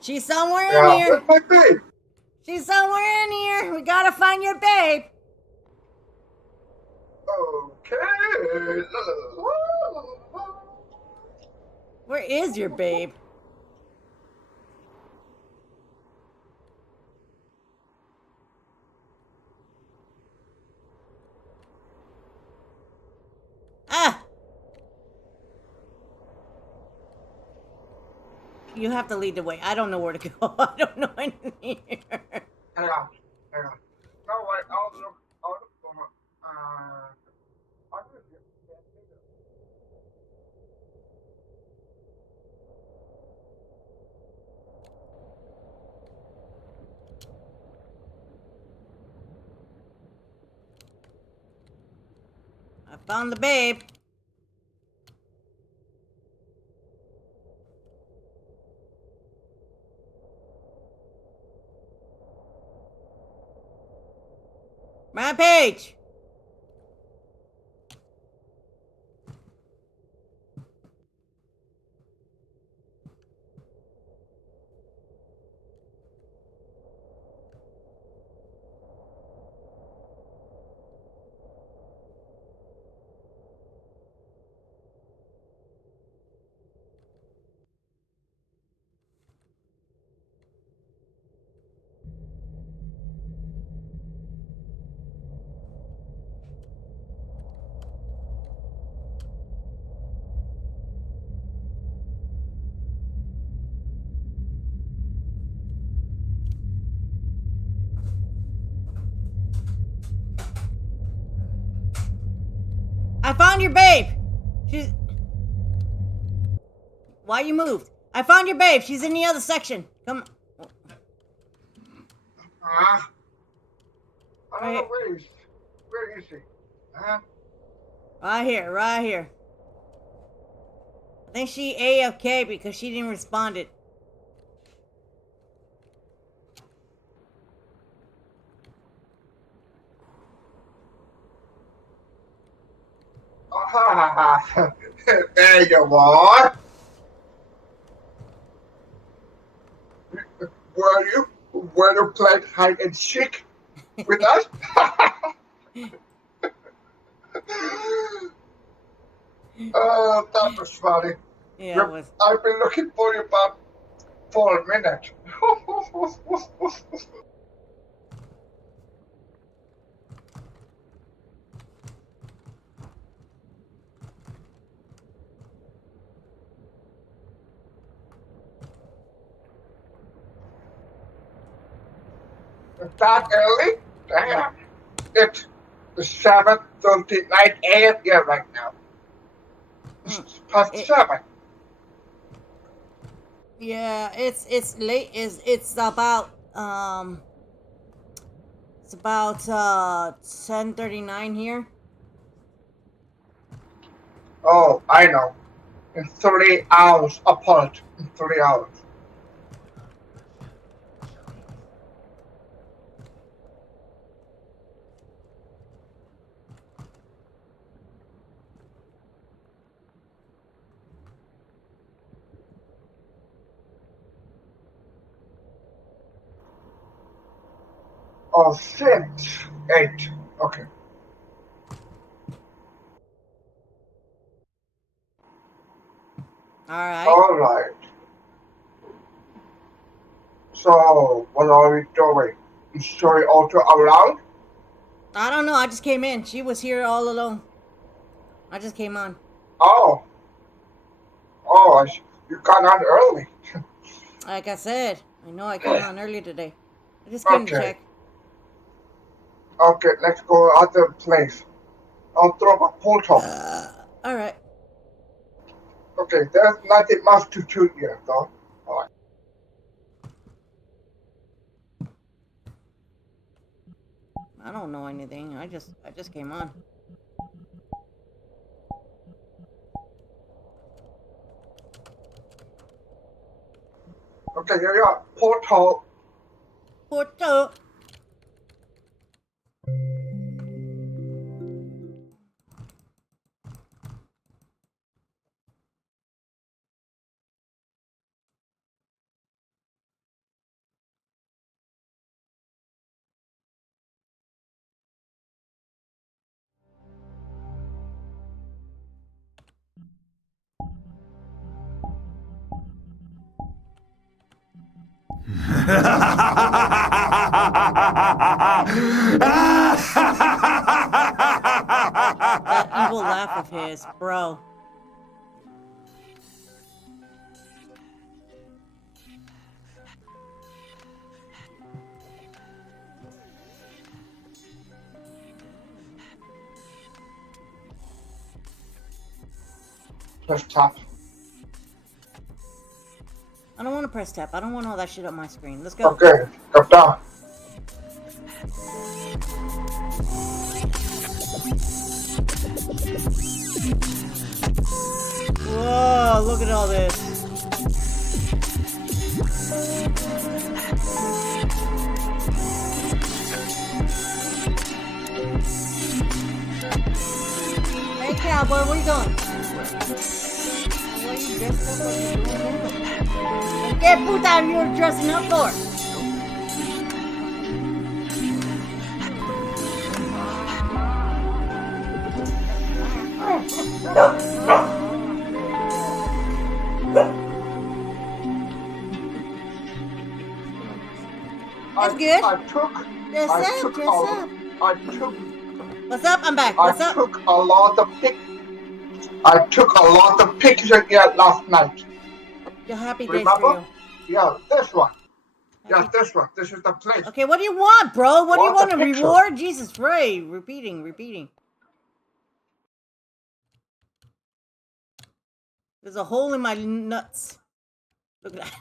She's somewhere in Yeah, here. where's my babe? She's somewhere in here. We gotta find your babe. Okay. Where is your babe? Ah! You have to lead the way. I don't know where to go. I don't know anything here. Hang on. No, wait, I'll look for her. I'm gonna get that later. I found the babe. Rampage! I found your babe! She's... Why you moved? I found your babe. She's in the other section. Come. I don't know Right, where is she? Huh? right here, right here. I think she AFK because she didn't respond it. Ah, there you are. Were you playing hide and seek with us? That was funny. Yeah, it was. I've been looking for you about for a minute. That early? Damn. It's 7:39 a.m. here right now. It's past It, 7. yeah, it's late. It's about 10:39 here. Oh, I know. In 3 hours apart. In 3 hours. Oh, 6, 8. Okay. All right. All right. So, what are we doing? Is Story Auto around? I don't know. I just came in. She was here all alone. I just came on. Oh, you got on early. Like I said, I know I came on earlier today. I just came to Okay. check. Okay, let's go other place. I'll drop a portal. All right. Okay, there's nothing much to shoot here, though. All right. I don't know anything. I just came on. Okay, here you are. Portal. Porto. That evil laugh of his, bro. Press tap. I don't want to press tap. I don't want all that shit on my screen. Let's go. Okay, come down. Whoa, look at all this. Hey, cowboy, where you going? Why are you dressed up like you're doing now? Get puta, you're dressing up for. That's good. I took What's up? I'm back. What's up? I took a lot of pictures here last night. Your happy days Remember? for you. Yeah, this one. Yeah, this one. This is the place. Okay, what do you want, bro? What do you want? Want A a picture. reward? Jesus, Ray. Repeating. There's a hole in my nuts. Look at that.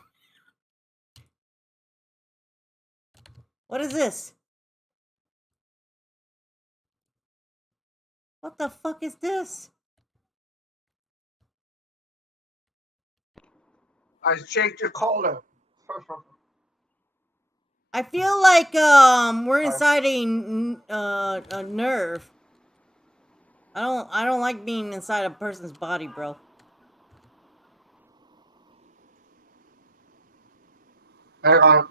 What is this? What the fuck is this? I changed the color. I feel like we're inside a nerve. I don't like being inside a person's body, bro. Hang on.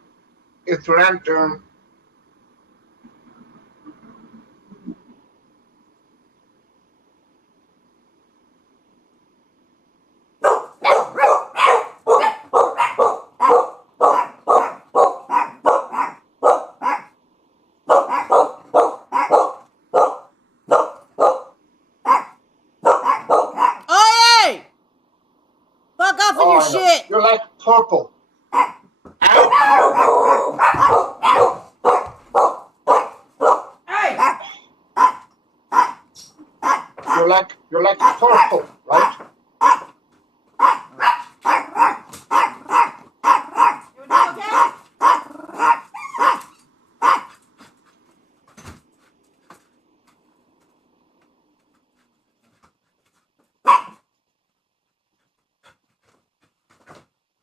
It's random. Oh, hey! Fuck off with your shit! You like purple. Hey! You like purple, right? You doing okay?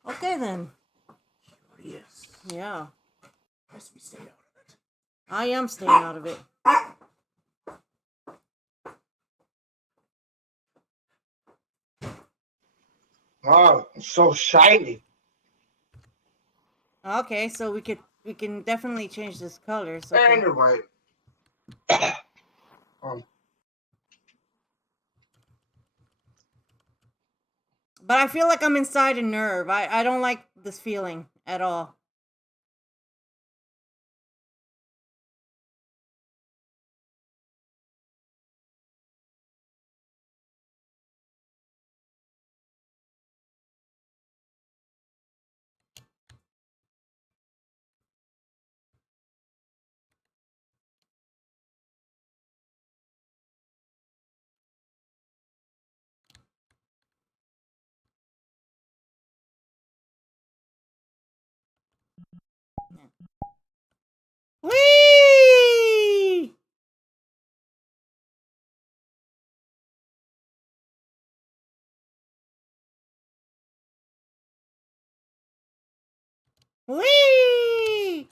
Okay then. Yes. Yeah. Best we stay out of it. I am staying out of it. Wow, it's so shiny. Okay, so we can definitely change this color. So okay. Anyway. But I feel like I'm inside a nerve. I don't like this feeling at all. Whee! Whee!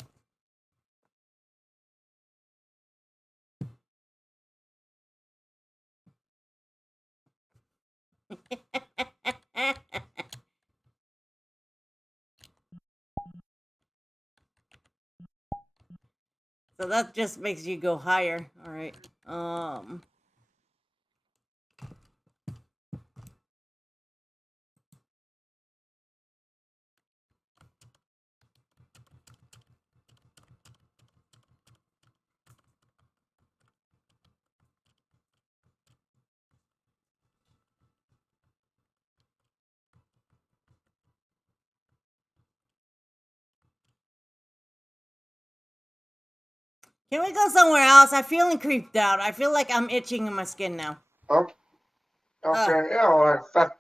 So that just makes you go higher. All right. Can we go somewhere else? I'm feeling creeped out. I feel like I'm itching in my skin now. Oh, okay, yeah, all right. That's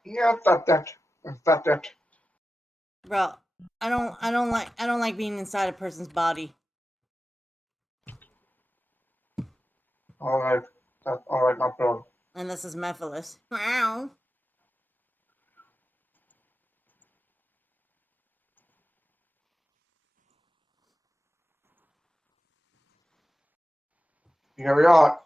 it. Bro, I don't like being inside a person's body. All right, that's all right, no problem. And this is Mephiles. Wow. Here we are.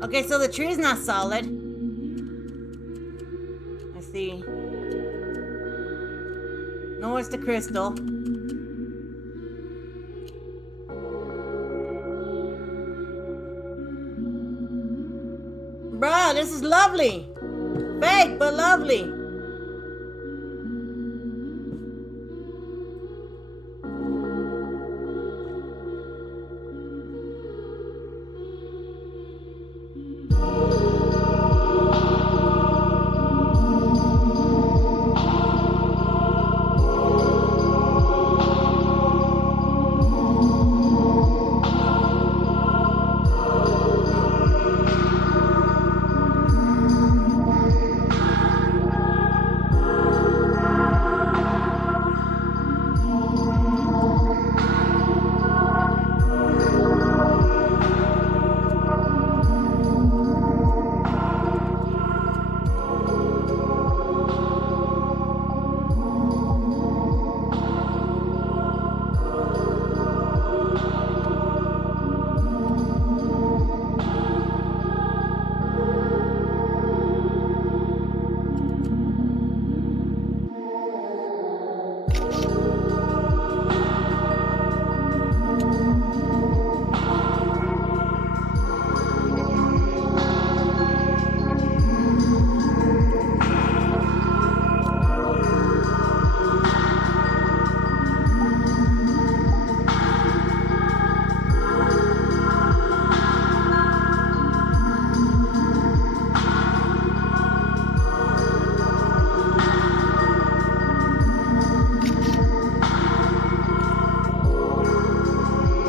Okay, so the tree is not solid. I see. Nor is the crystal. Bruh, this is lovely. Fake, but lovely.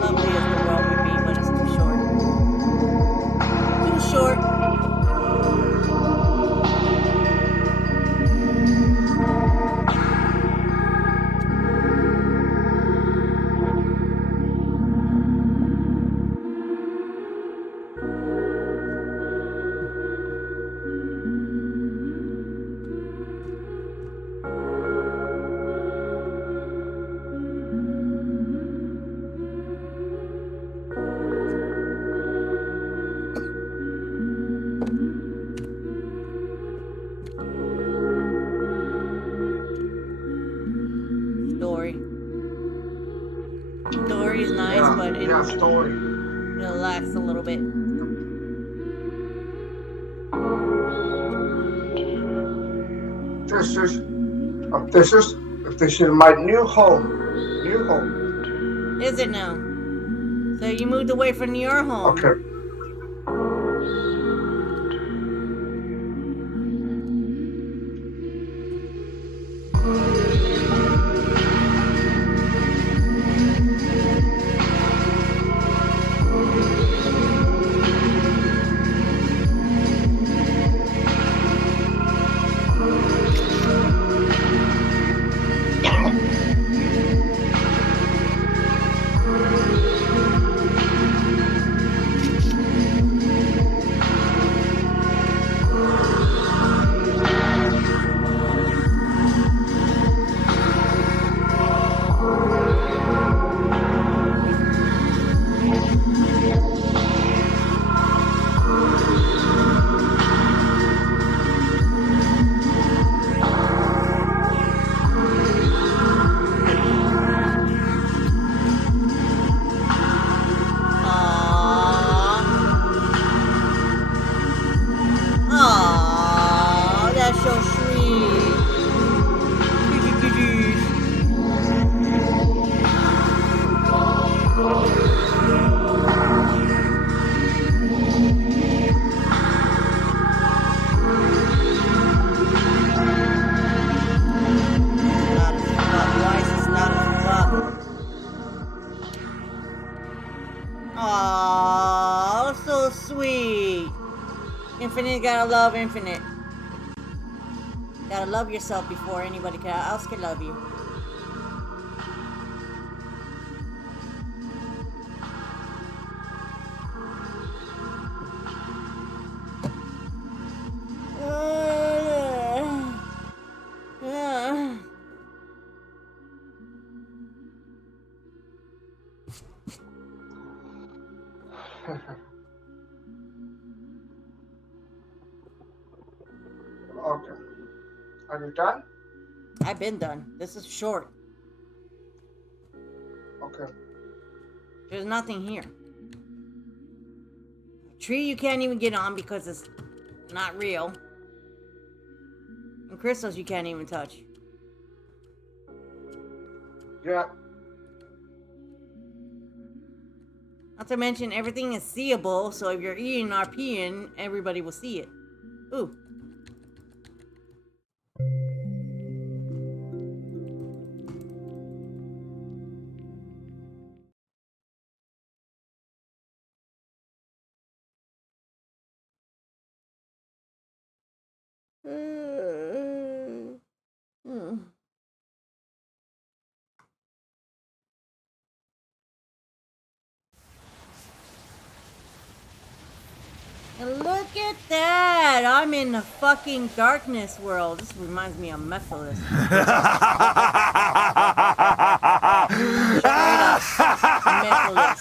Lovely as the world would be, but it's too short. Too short. Story is nice, but it story. lacks a little bit. This is my new home. New home. Is it now? So you moved away from your home. Okay. infinite, gotta love infinite. Gotta love yourself before anybody else can love you. Okay. Are you done? I've been done. This is short. Okay. There's nothing here. A tree you can't even get on because it's not real. And crystals you can't even touch. Yeah. Not to mention everything is seeable, so if you're eating or peeing, everybody will see it. Ooh. And look at that! I'm in the fucking darkness world. This reminds me of Mephiles. Straight up. Mephiles.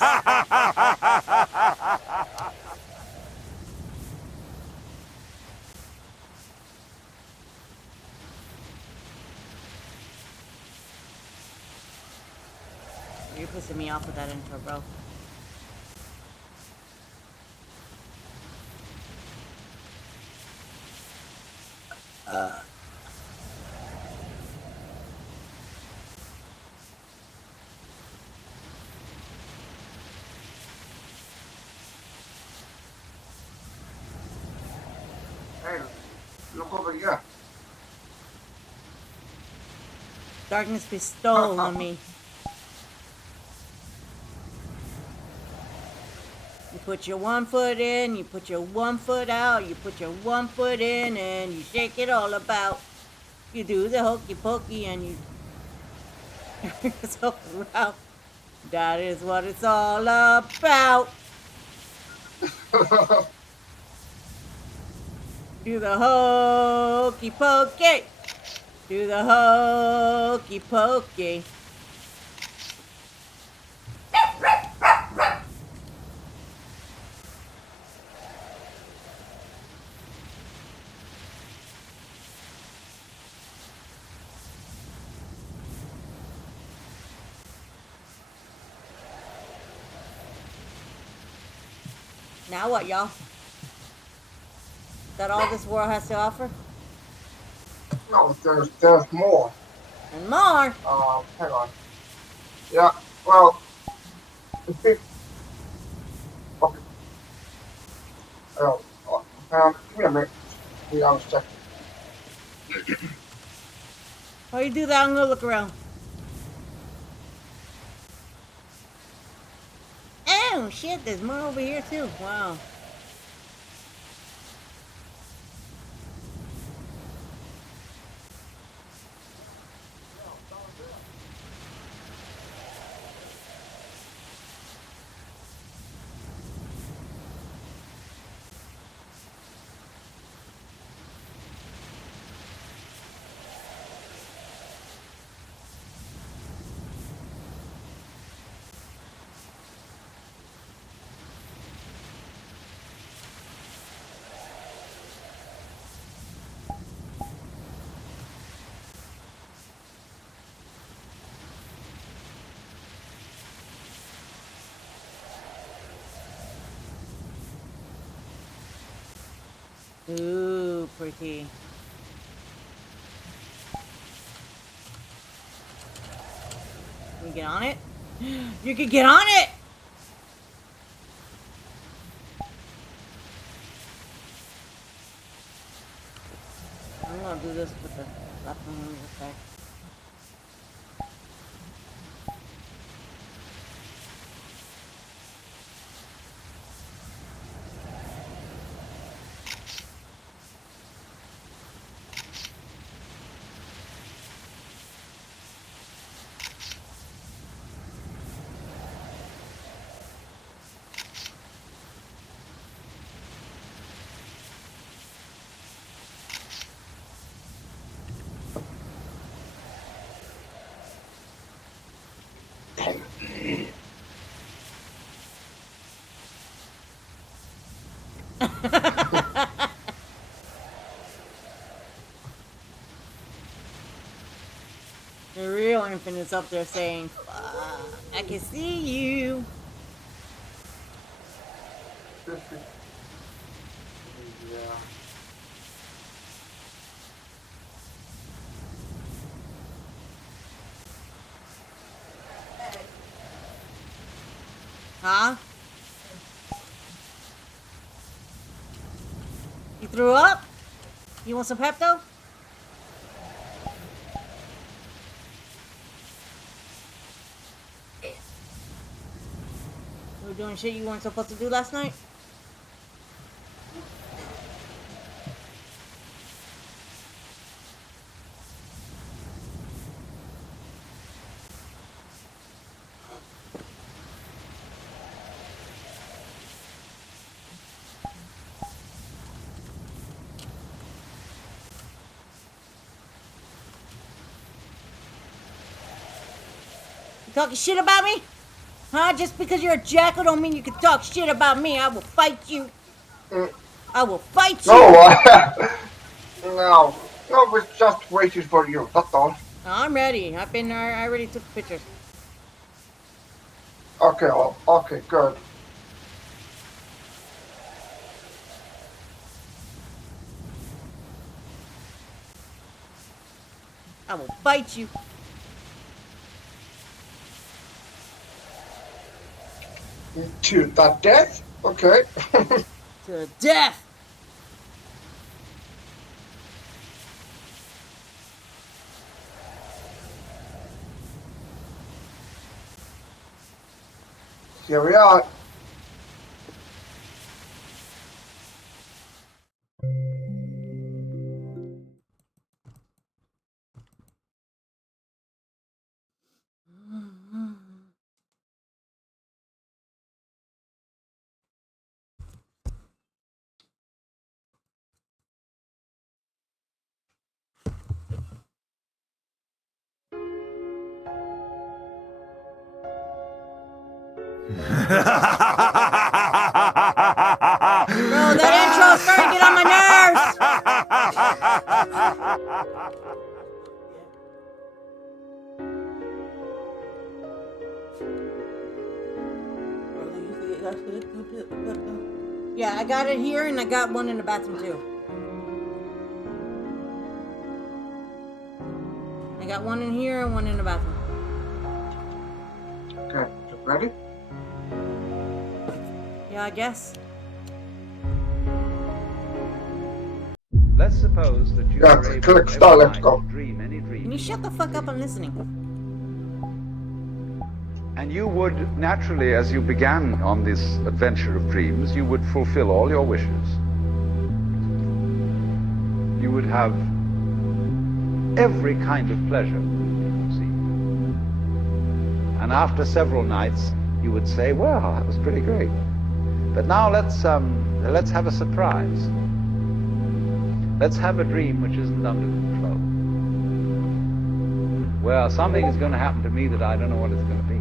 You're pissing me off with that intro, bro. Hey, look over here. Darkness bestowed on me. You put your 1 foot in, you put your 1 foot out, you put your 1 foot in, and you shake it all about. You do the hokey pokey and you turn yourself around. That is what it's all about. Do the hokey pokey. Do the hokey pokey. Now what, y'all? That all this world has to offer? No, there's more. And more? Hang on. Yeah, well, okay. Oh, give me a minute. We are checking. While you do that, I'm gonna look around. Oh shit, there's more over here too. Wow. Ooh, pretty. Can you get on it? You can get on it! I'm gonna do this with the left hand effect. The real Infinite's up there saying, fuck, I can see you. Yeah. Huh? You threw up? You want some Pepto? We're doing shit you weren't supposed to do last night? You talking shit about me? Huh? Just because you're a jackal don't mean you can talk shit about me. I will fight you. I will fight you. No, no, we're just waiting for you. That's all. I'm ready. I already took pictures. Okay, okay, good. I will fight you. To the death? Okay. To death. Here we are. Bro, that intro's starting to get on my nerves. Yeah, I got it here and I got one in the bathroom too. I got one in here and one in the bathroom. Okay, ready? Yeah, I guess. Let's suppose that you Yeah, were able click every start, let's night go. to dream any dream. Can you shut the fuck up? I'm listening. And you would naturally, as you began on this adventure of dreams, you would fulfill all your wishes. You would have every kind of pleasure you conceive. And after several nights, you would say, well, that was pretty great. But now let's have a surprise. Let's have a dream which isn't under control. Well, something is going to happen to me that I don't know what it's going to be.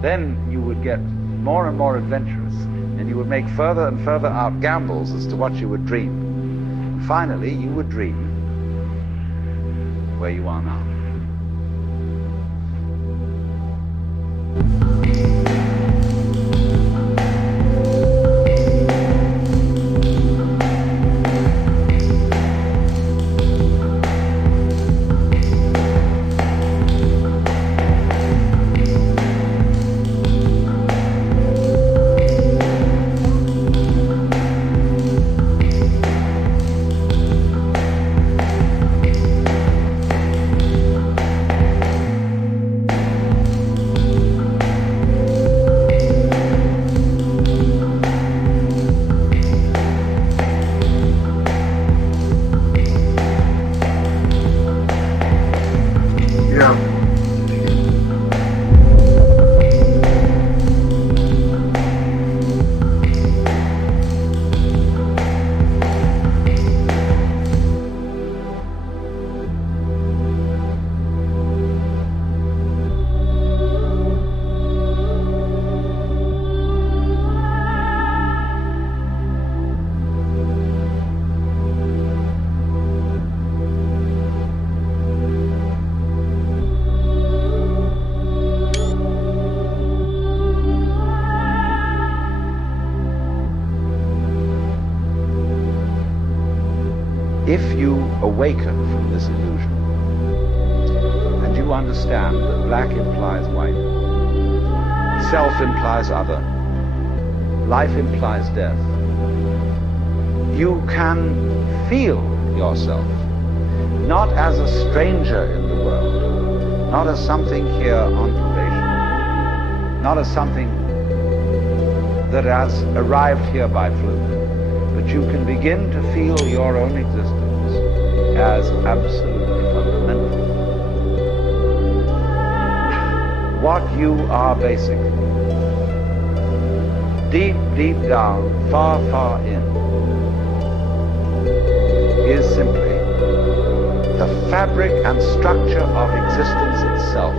Then you would get more and more adventurous, and you would make further and further out gambles as to what you would dream. And finally, you would dream where you are now. if you awaken from this illusion and you understand that black implies white, self implies other, life implies death, you can feel yourself not as a stranger in the world, not as something here on probation, not as something that has arrived here by fluke, but you can begin to feel your own existence as absolutely fundamental. What you are basically, deep, deep down, far, far in, is simply the fabric and structure of existence itself.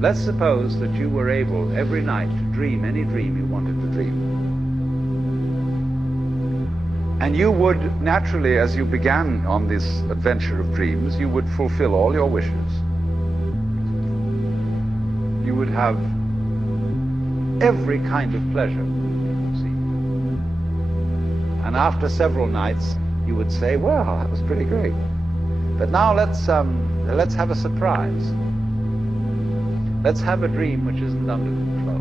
Let's suppose that you were able every night to dream any dream you wanted to dream. And you would naturally, as you began on this adventure of dreams, you would fulfill all your wishes. You would have every kind of pleasure, see. And after several nights, you would say, well, that was pretty great. But now let's have a surprise. Let's have a dream which isn't under control.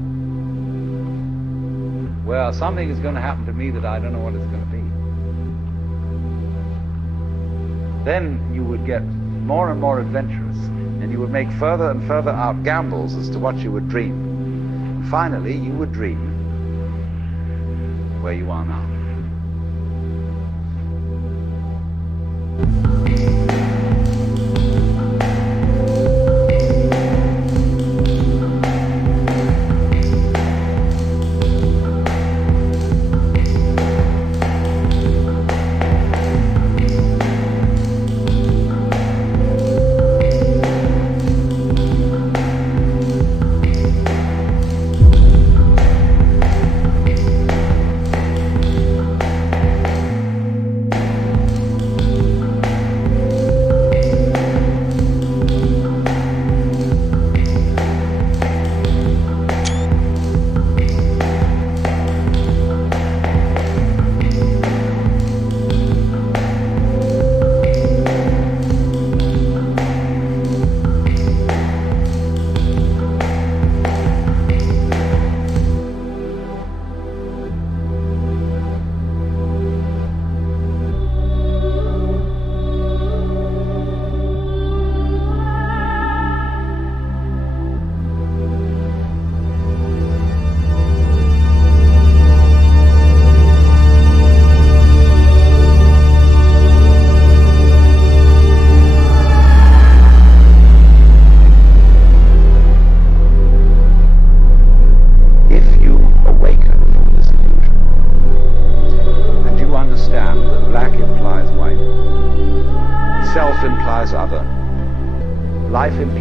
Well, something is going to happen to me that I don't know what it's going to be. Then you would get more and more adventurous, and you would make further and further out gambles as to what you would dream. And finally, you would dream where you are now.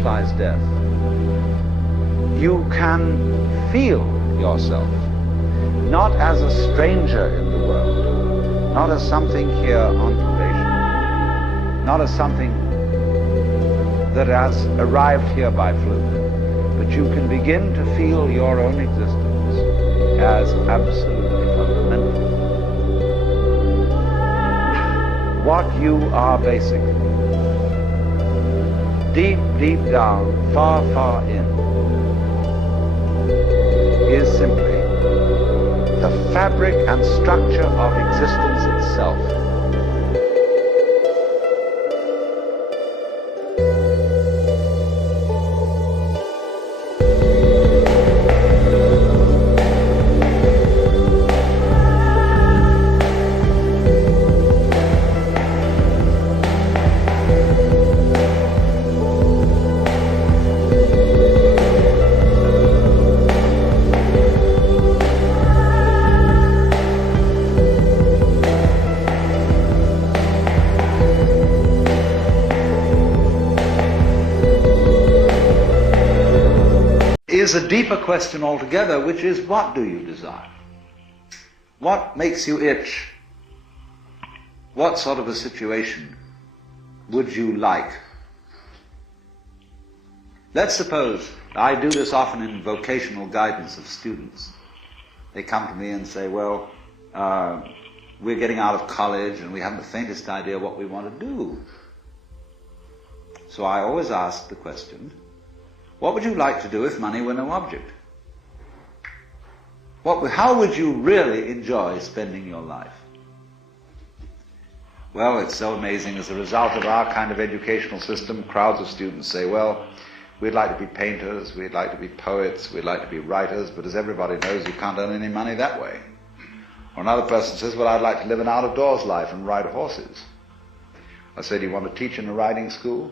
implies death, you can feel yourself not as a stranger in the world, not as something here on probation, not as something that has arrived here by fluke, but you can begin to feel your own existence as absolutely fundamental. What you are basically, deep, deep down, far, far in, is simply the fabric and structure of existence itself. Is a deeper question altogether, which is, what do you desire? What makes you itch? What sort of a situation would you like? Let's suppose, I do this often in vocational guidance of students. They come to me and say, well, we're getting out of college and we haven't the faintest idea what we want to do. So I always ask the question, what would you like to do if money were no object? How would you really enjoy spending your life? Well, it's so amazing. As a result of our kind of educational system, crowds of students say, well, we'd like to be painters, we'd like to be poets, we'd like to be writers, but as everybody knows, you can't earn any money that way. Or another person says, well, I'd like to live an out-of-doors life and ride horses. I say, do you want to teach in a riding school?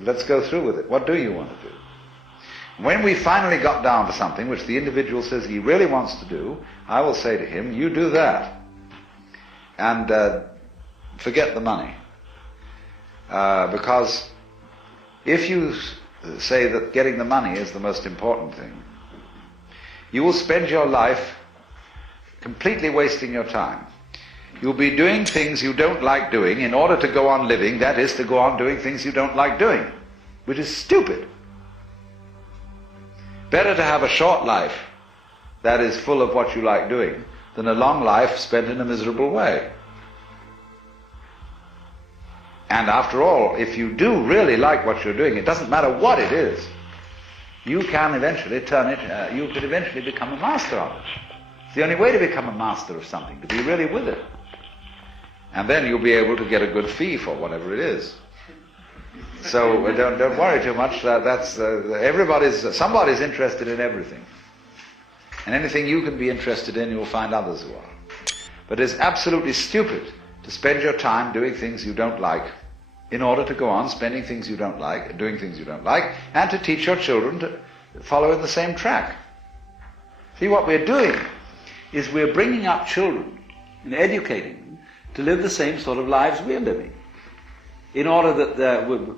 Let's go through with it. What do you want to do? When we finally got down to something which the individual says he really wants to do, I will say to him, you do that. And forget the money. Because if you say that getting the money is the most important thing, you will spend your life completely wasting your time. You'll be doing things you don't like doing in order to go on living, that is, to go on doing things you don't like doing, which is stupid. Better to have a short life that is full of what you like doing than a long life spent in a miserable way. And after all, if you do really like what you're doing, it doesn't matter what it is, you can eventually you could eventually become a master of it. It's the only way to become a master of something, to be really with it. And then you'll be able to get a good fee for whatever it is. So don't worry too much. Somebody's interested in everything. And anything you can be interested in, you'll find others who are. But it's absolutely stupid to spend your time doing things you don't like in order to go on spending things you don't like, doing things you don't like, and to teach your children to follow in the same track. See, what we're doing is we're bringing up children and educating them to live the same sort of lives we're living, in order that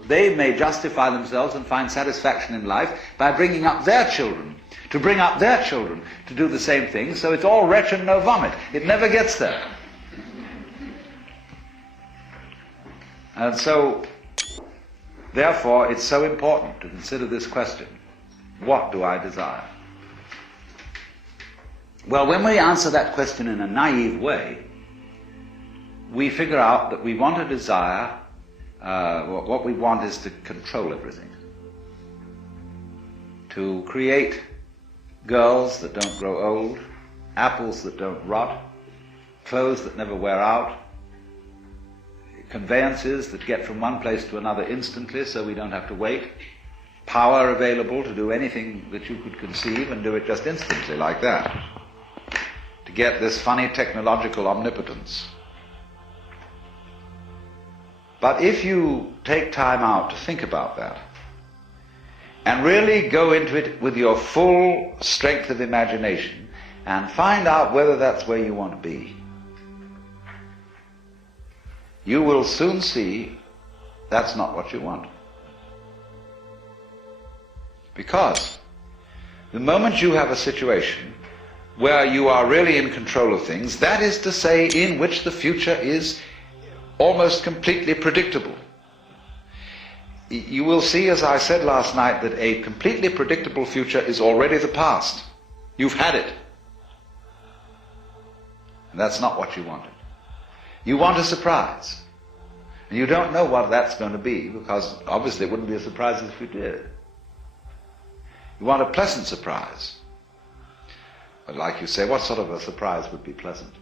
they may justify themselves and find satisfaction in life by bringing up their children, to bring up their children to do the same thing, so it's all retch and no vomit. It never gets there. And so, therefore, it's so important to consider this question. What do I desire? Well, when we answer that question in a naive way, we figure out that we want to desire, what we want is to control everything. To create girls that don't grow old, apples that don't rot, clothes that never wear out, conveyances that get from one place to another instantly so we don't have to wait, power available to do anything that you could conceive and do it just instantly like that. To get this funny technological omnipotence. But if you take time out to think about that, and really go into it with your full strength of imagination, and find out whether that's where you want to be, you will soon see That's not what you want. Because the moment you have a situation where you are really in control of things, that is to say, in which the future is almost completely predictable. You will see, as I said last night, that a completely predictable future is already the past. You've had it. And that's not what you wanted. You want a surprise. And you don't know what that's going to be, because obviously it wouldn't be a surprise if you did. You want a pleasant surprise. But like you say, what sort of a surprise would be pleasant?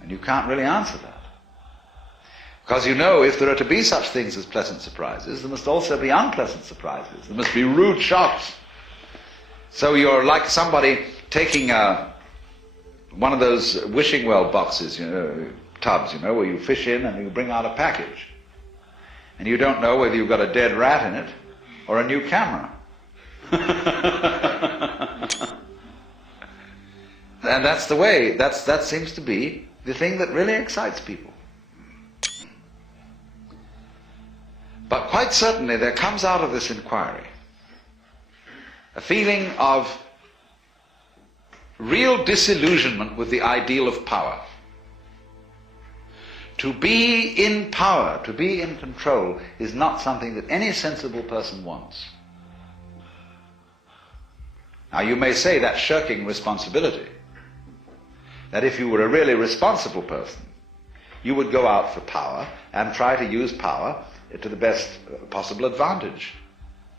And you can't really answer that. Because you know, if there are to be such things as pleasant surprises, there must also be unpleasant surprises. There must be rude shocks. So you're like somebody taking one of those wishing well boxes, tubs, where you fish in and you bring out a package. And you don't know whether you've got a dead rat in it or a new camera. And that's the way, that seems to be the thing that really excites people. But quite certainly there comes out of this inquiry a feeling of real disillusionment with the ideal of power. To be in power, to be in control, is not something that any sensible person wants. Now you may say that's shirking responsibility. That if you were a really responsible person, you would go out for power and try to use power to the best possible advantage,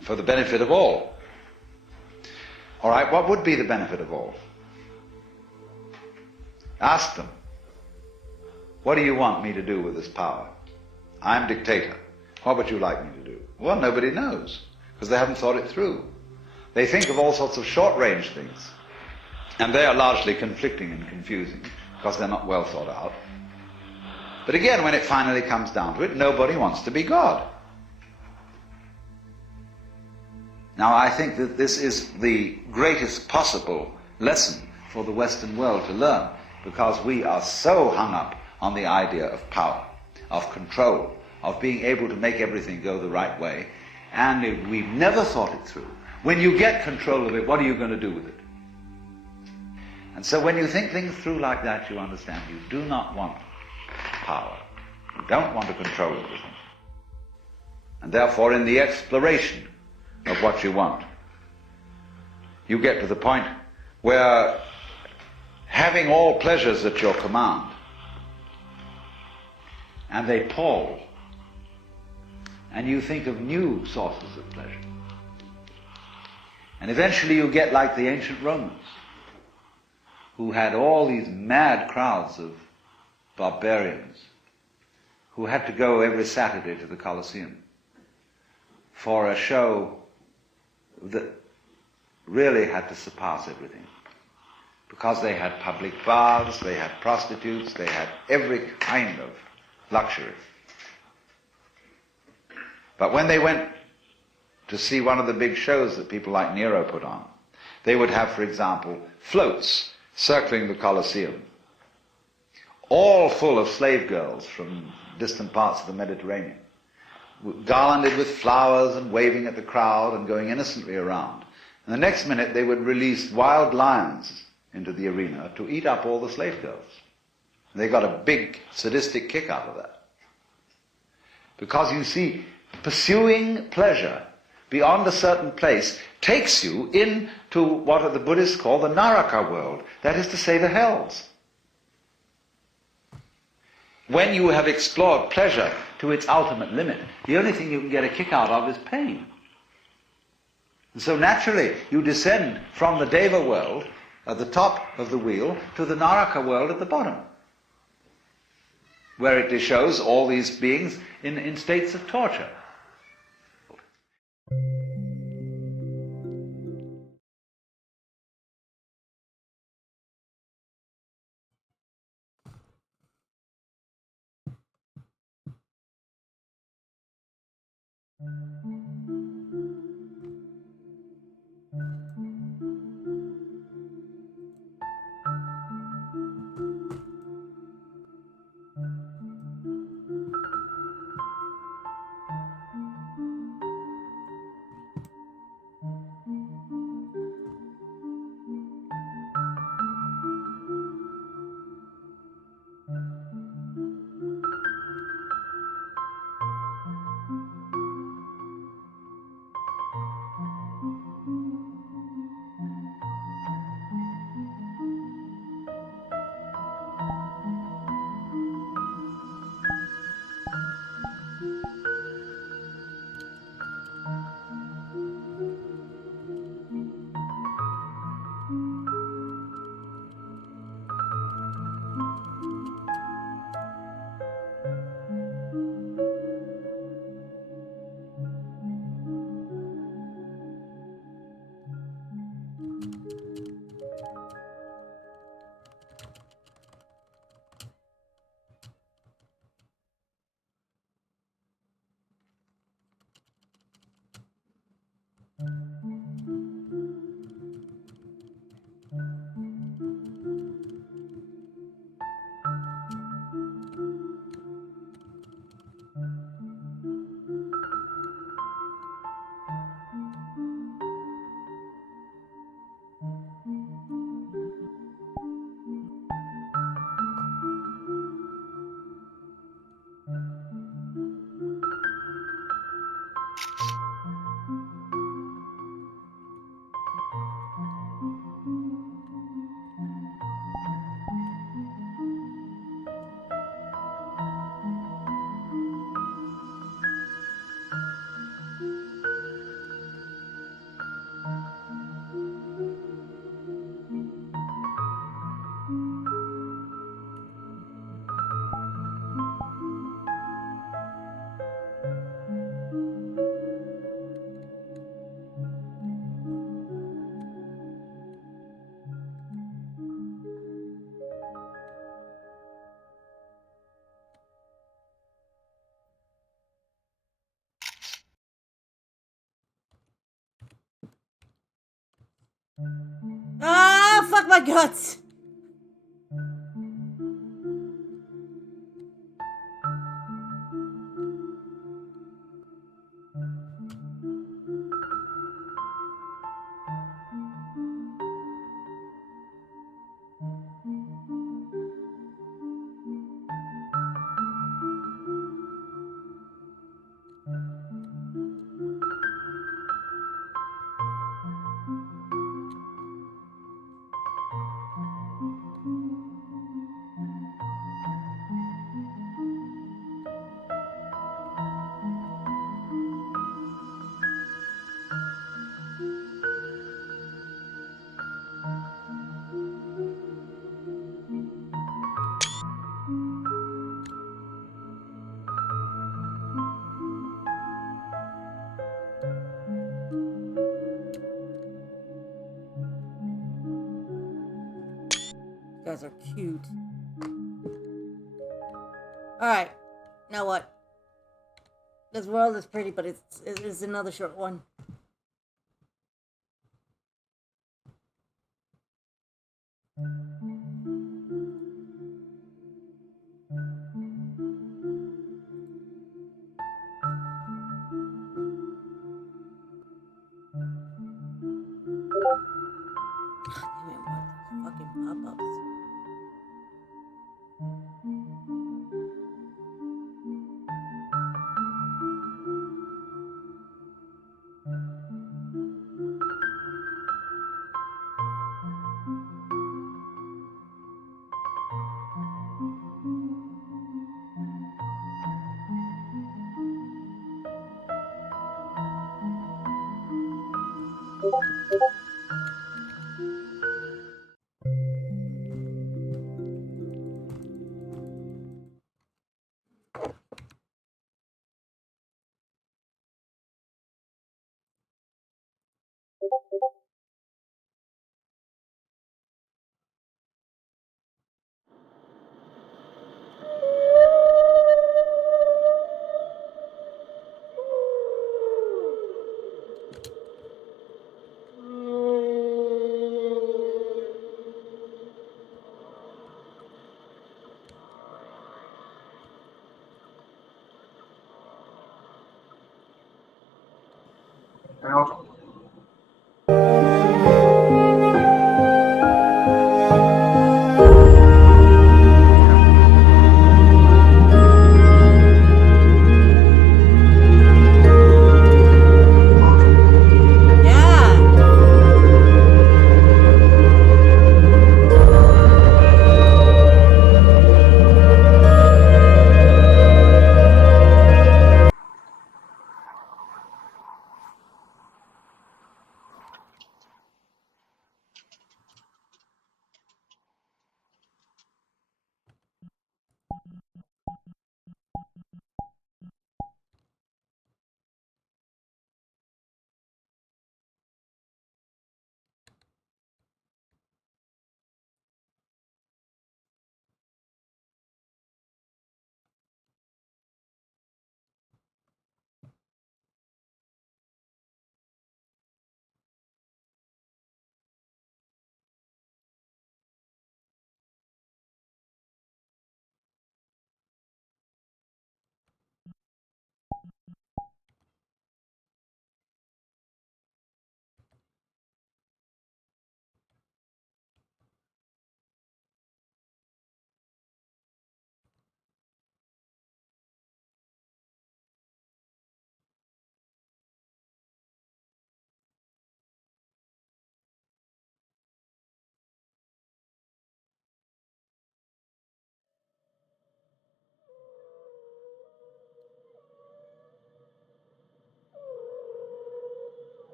for the benefit of all. All right, what would be the benefit of all? Ask them. What do you want me to do with this power? I'm dictator. What would you like me to do? Well, nobody knows, because they haven't thought it through. They think of all sorts of short-range things, and they are largely conflicting and confusing, because they're not well thought out. But again, when it finally comes down to it, nobody wants to be God. Now, I think that this is the greatest possible lesson for the Western world to learn, because we are so hung up on the idea of power, of control, of being able to make everything go the right way, and we've never thought it through. When you get control of it, what are you going to do with it? And so when you think things through like that, you understand you do not want power. You don't want to control everything. And therefore, in the exploration of what you want, you get to the point where, having all pleasures at your command, and they pall, and you think of new sources of pleasure. And eventually you get like the ancient Romans, who had all these mad crowds of barbarians who had to go every Saturday to the Colosseum for a show that really had to surpass everything. Because they had public baths, they had prostitutes, they had every kind of luxury. But when they went to see one of the big shows that people like Nero put on, they would have, for example, floats circling the Colosseum, all full of slave girls from distant parts of the Mediterranean, garlanded with flowers and waving at the crowd and going innocently around. And the next minute they would release wild lions into the arena to eat up all the slave girls. They got a big sadistic kick out of that. Because you see, pursuing pleasure beyond a certain place takes you into what the Buddhists call the Naraka world, that is to say, the hells. When you have explored pleasure to its ultimate limit, the only thing you can get a kick out of is pain. And so naturally, you descend from the Deva world at the top of the wheel to the Naraka world at the bottom, where it shows all these beings in states of torture. Ah, fuck my guts! You guys are cute. Alright, now what? This world is pretty, but it's another short one. Damn it, what these fucking pop-ups? Out. Yeah!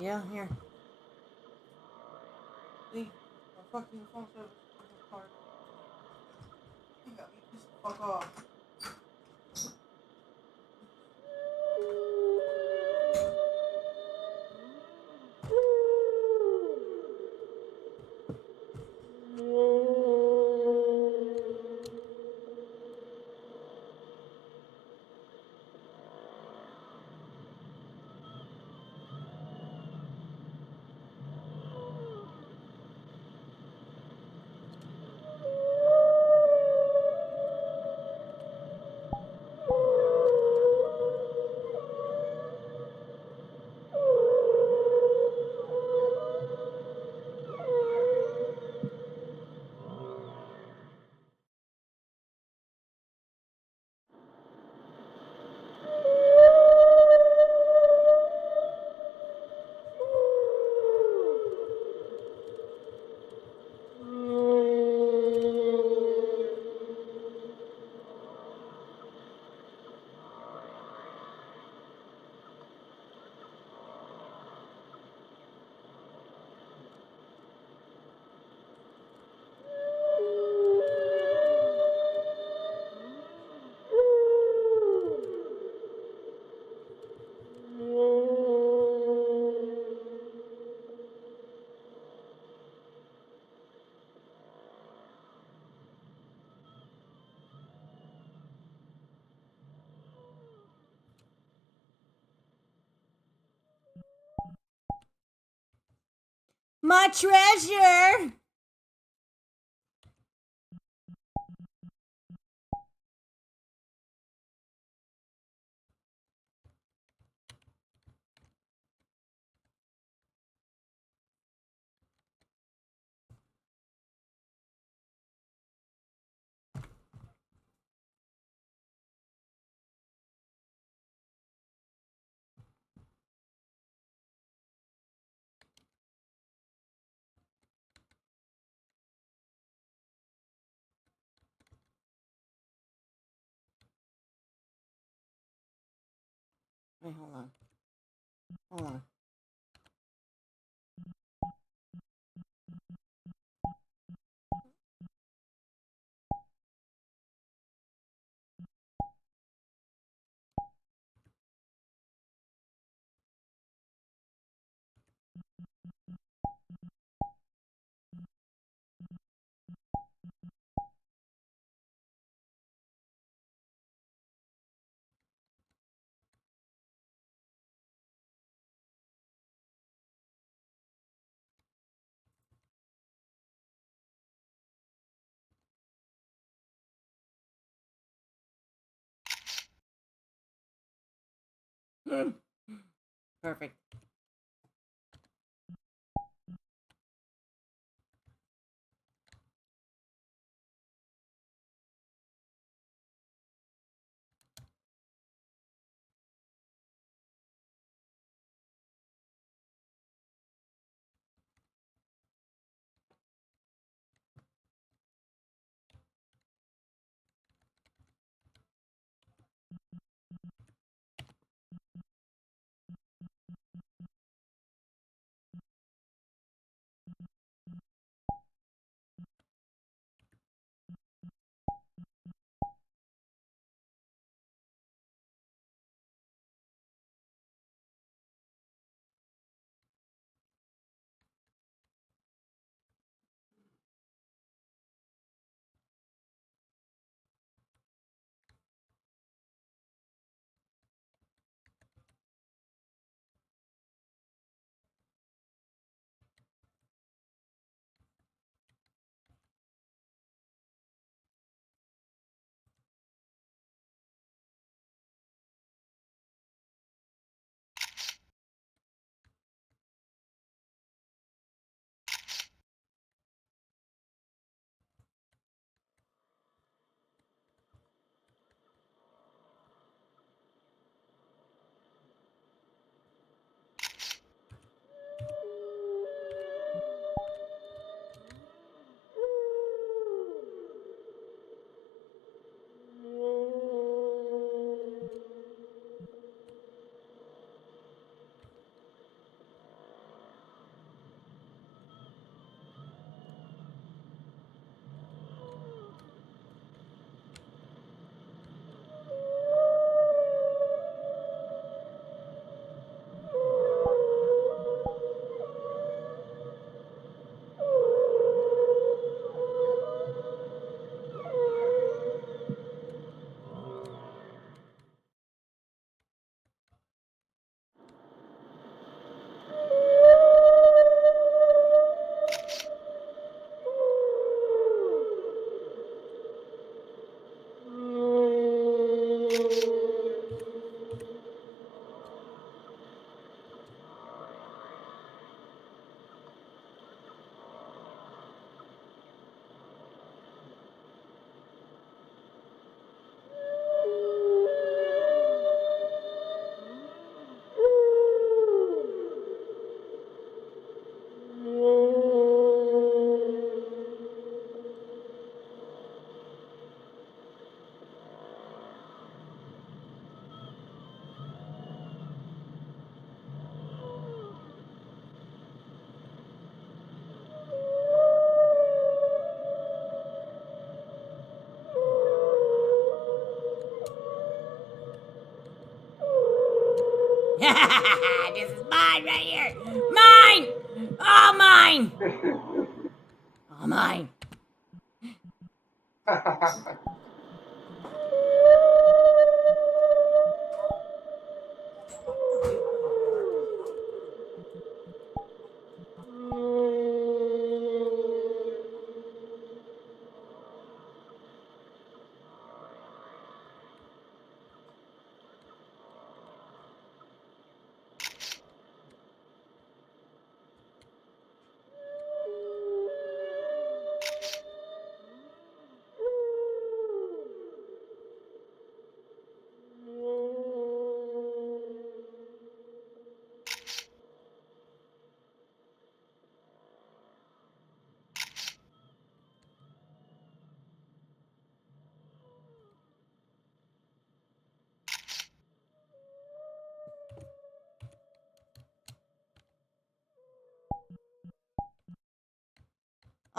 Yeah, here. See, my fucking phone service card. You got me pissed the fuck off. My treasure! Wait, hold on. Hold on. Perfect. This is mine right here. Mine! All mine! All mine.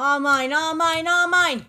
All mine, all mine, all mine.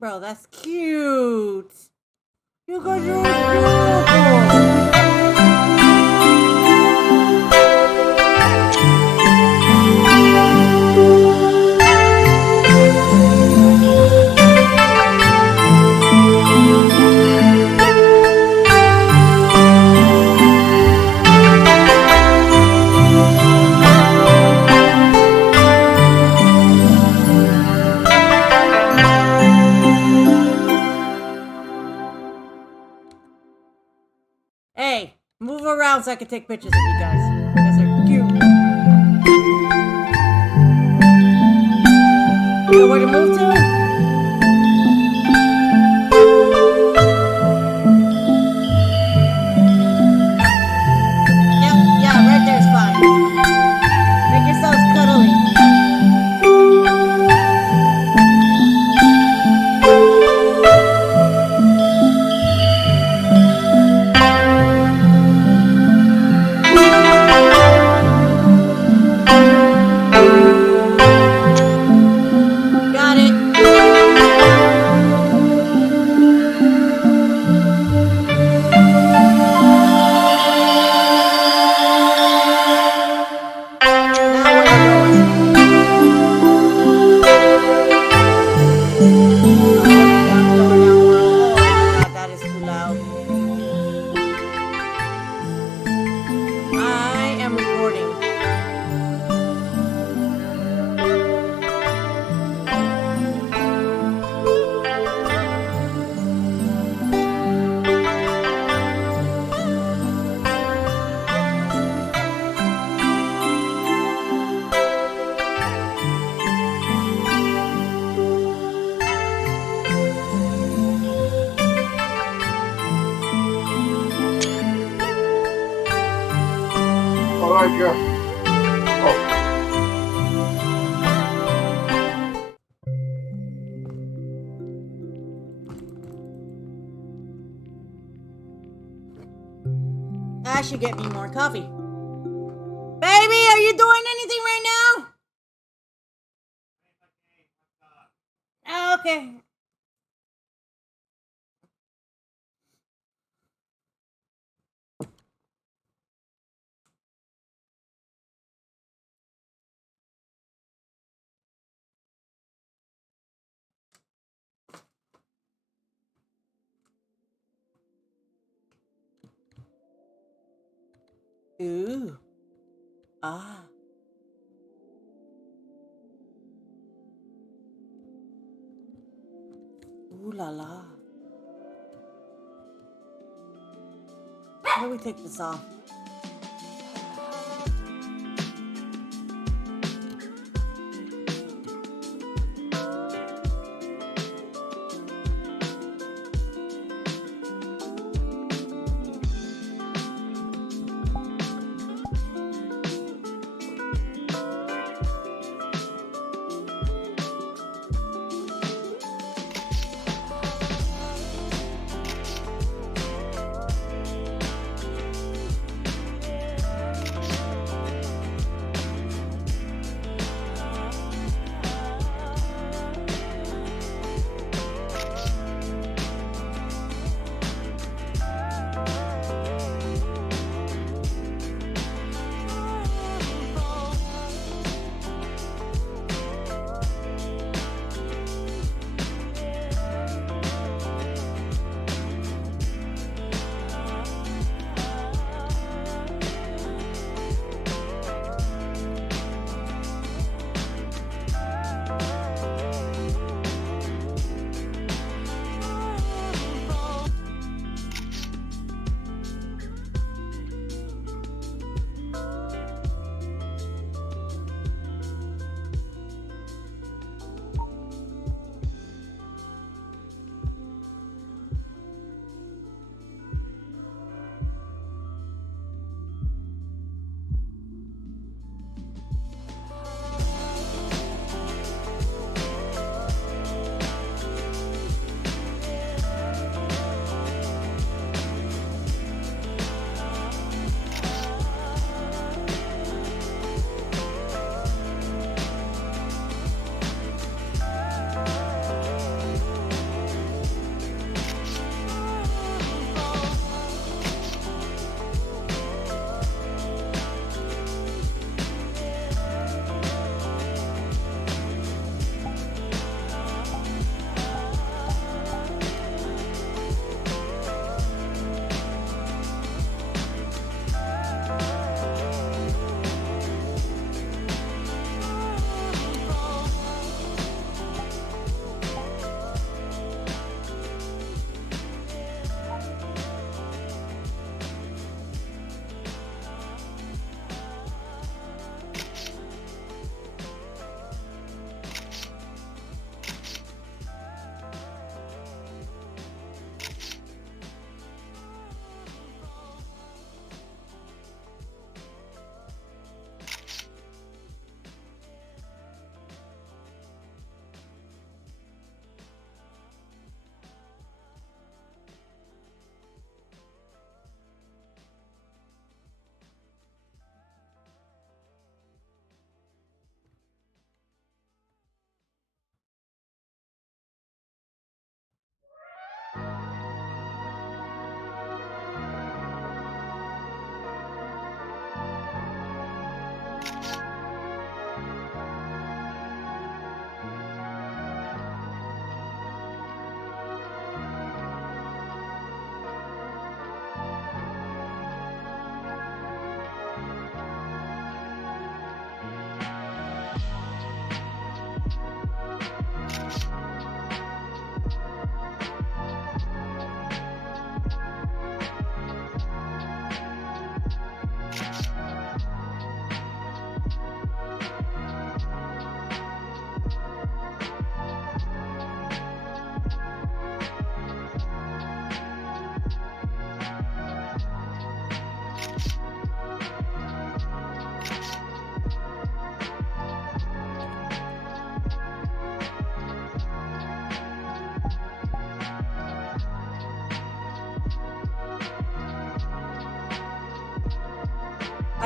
Bro, that's cute. You guys are adorable. Hey, move around so I can take pictures of you guys. You guys are cute. You know where to move to? Yep, yeah, right there's fine. Make yourselves cuddly. Got it. Now where you going? I'm going down the road. Oh my god, that is too loud. I am recording. All right, yeah. Oh. I should get me more coffee. Baby, are you doing anything right now? Oh, okay. Ooh. Ah. Ooh la la. How do we take this off?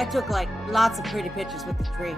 I took like lots of pretty pictures with the tree.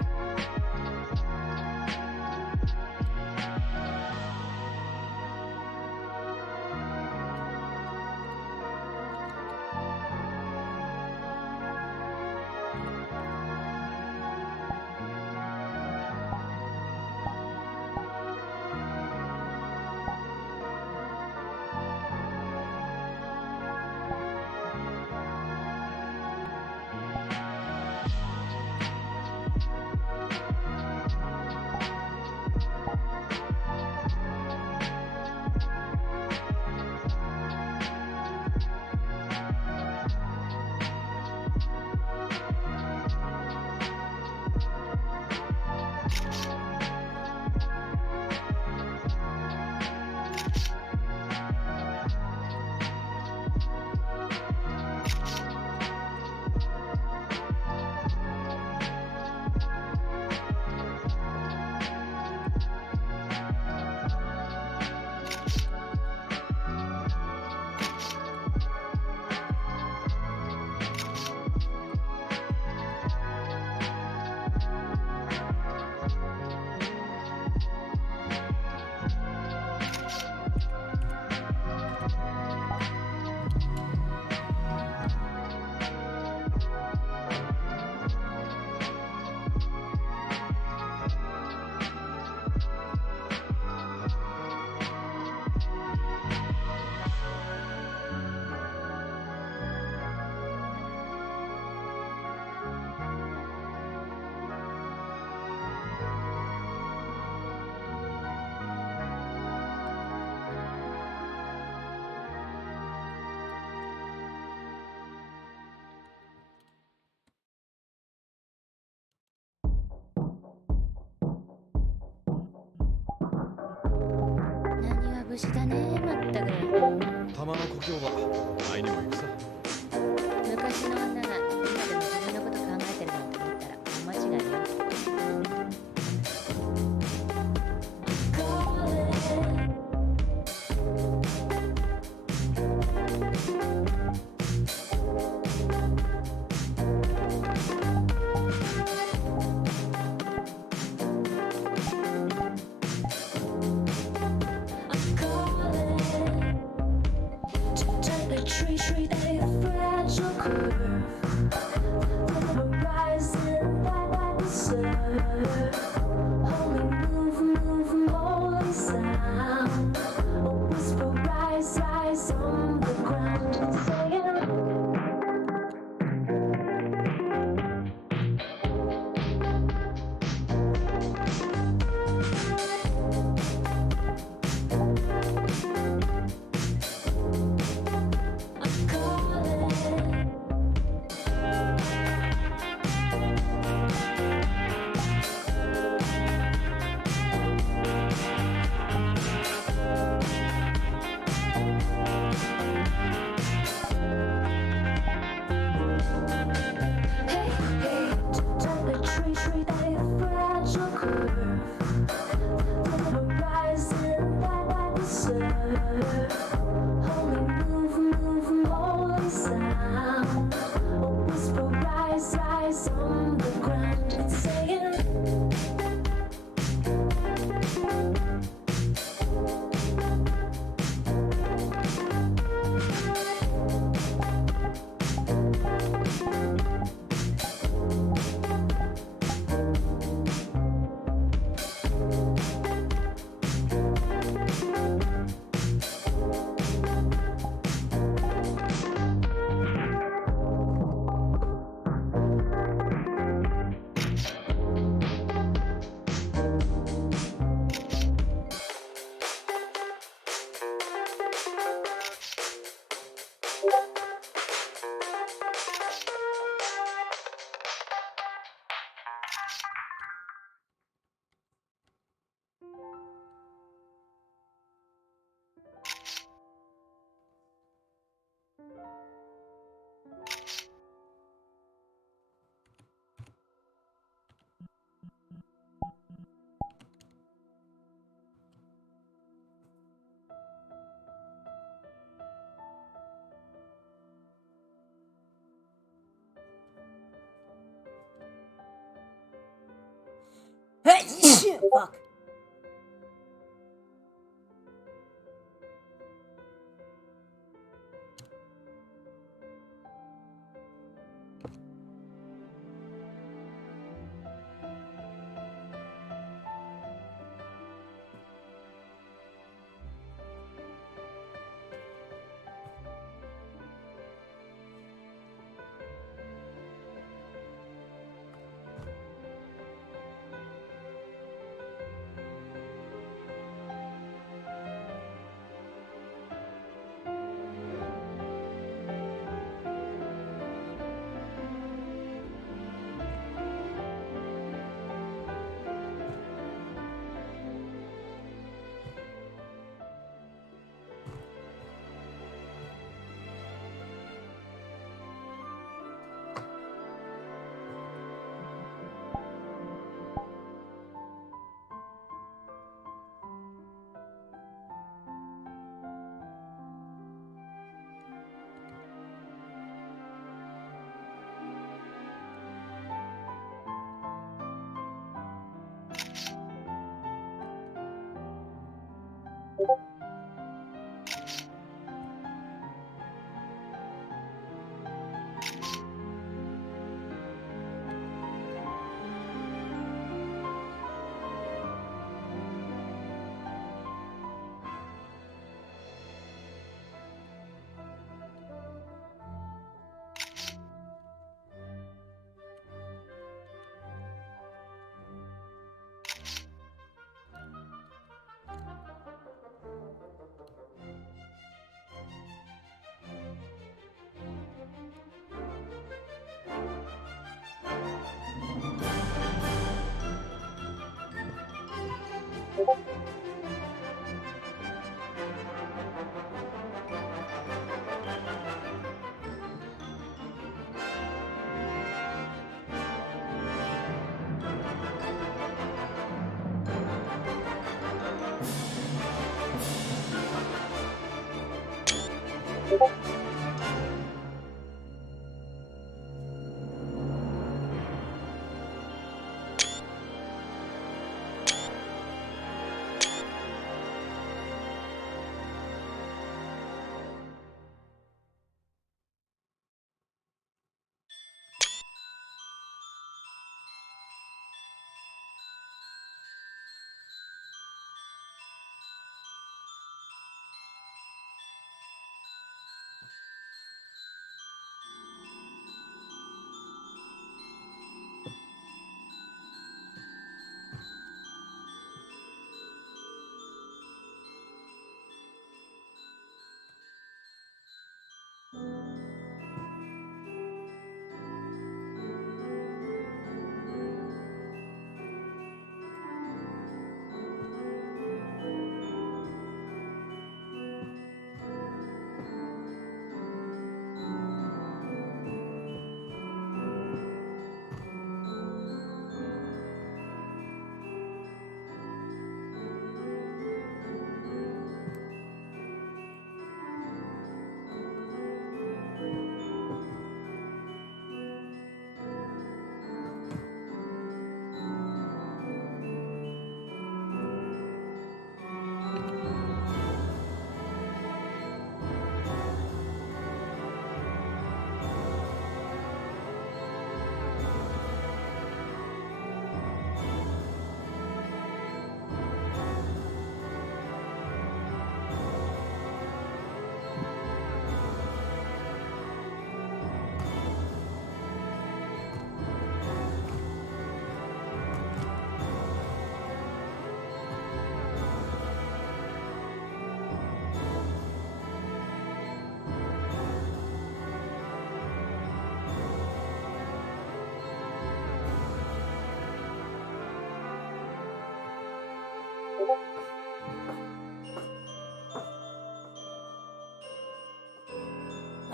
Fuck.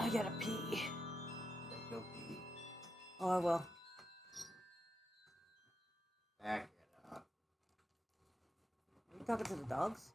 I gotta pee. Go pee. Oh, I will. Back it up. Are you talking to the dogs?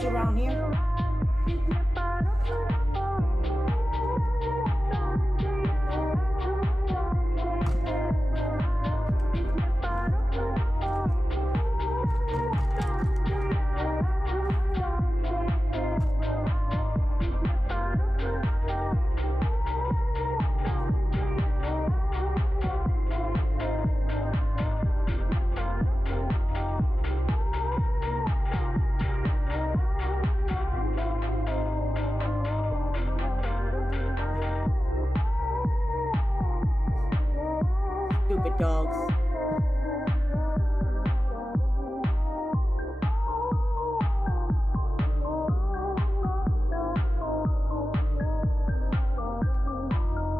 bounce around here. Stupid dogs.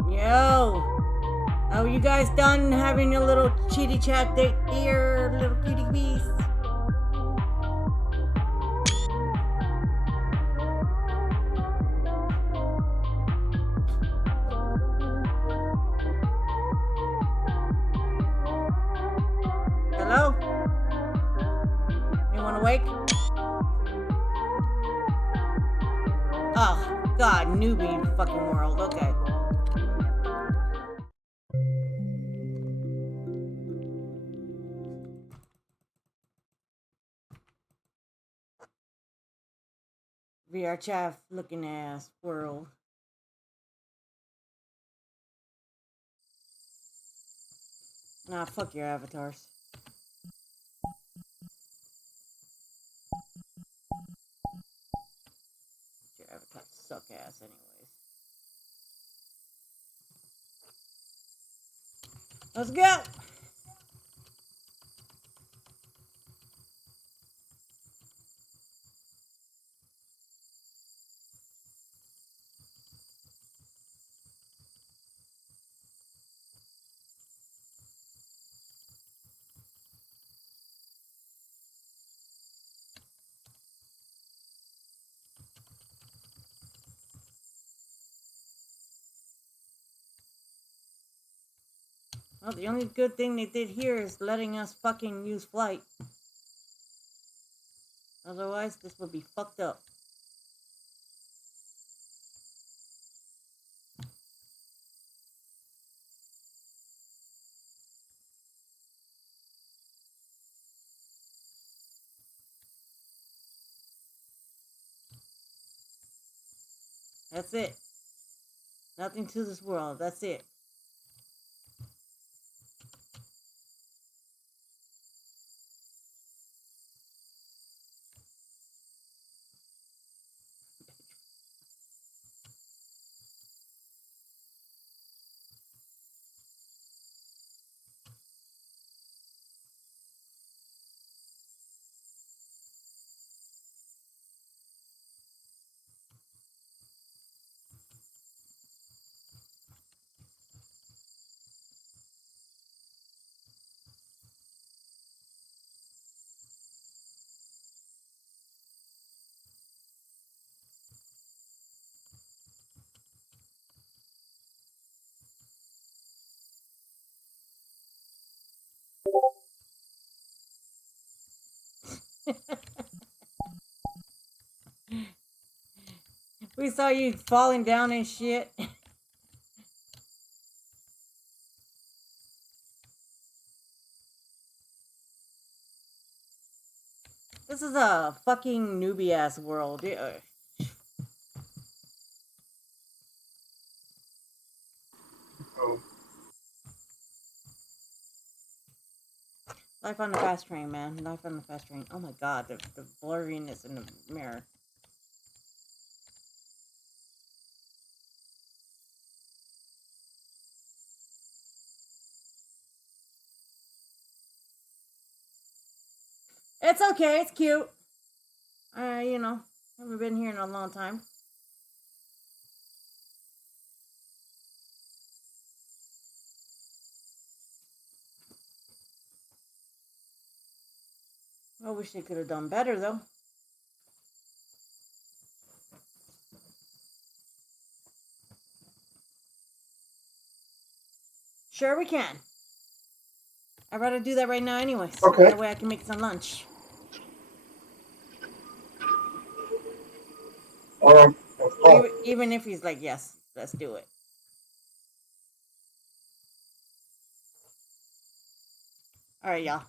Yo! Are you guys done having a little chitty chat there, little cutie bees? Hello? Anyone awake? Oh, God, newbie fucking world. Okay. VRCHAT looking ass world. Nah, fuck your avatars. Your avatars suck ass anyways. Let's go! Well, the only good thing they did here is letting us fucking use flight. Otherwise, this would be fucked up. That's it. Nothing to this world. That's it. We saw you falling down and shit. This is a fucking newbie ass world. Oh. Life on the fast train, man. Life on the fast train. Oh my god, the blurriness in the mirror. It's okay, it's cute. You know, haven't been here in a long time. I wish they could have done better, though. Sure we can. I'd rather do that right now anyways. Okay. That way I can make some lunch. Of course. Even if he's like, yes, let's do it. All right, y'all.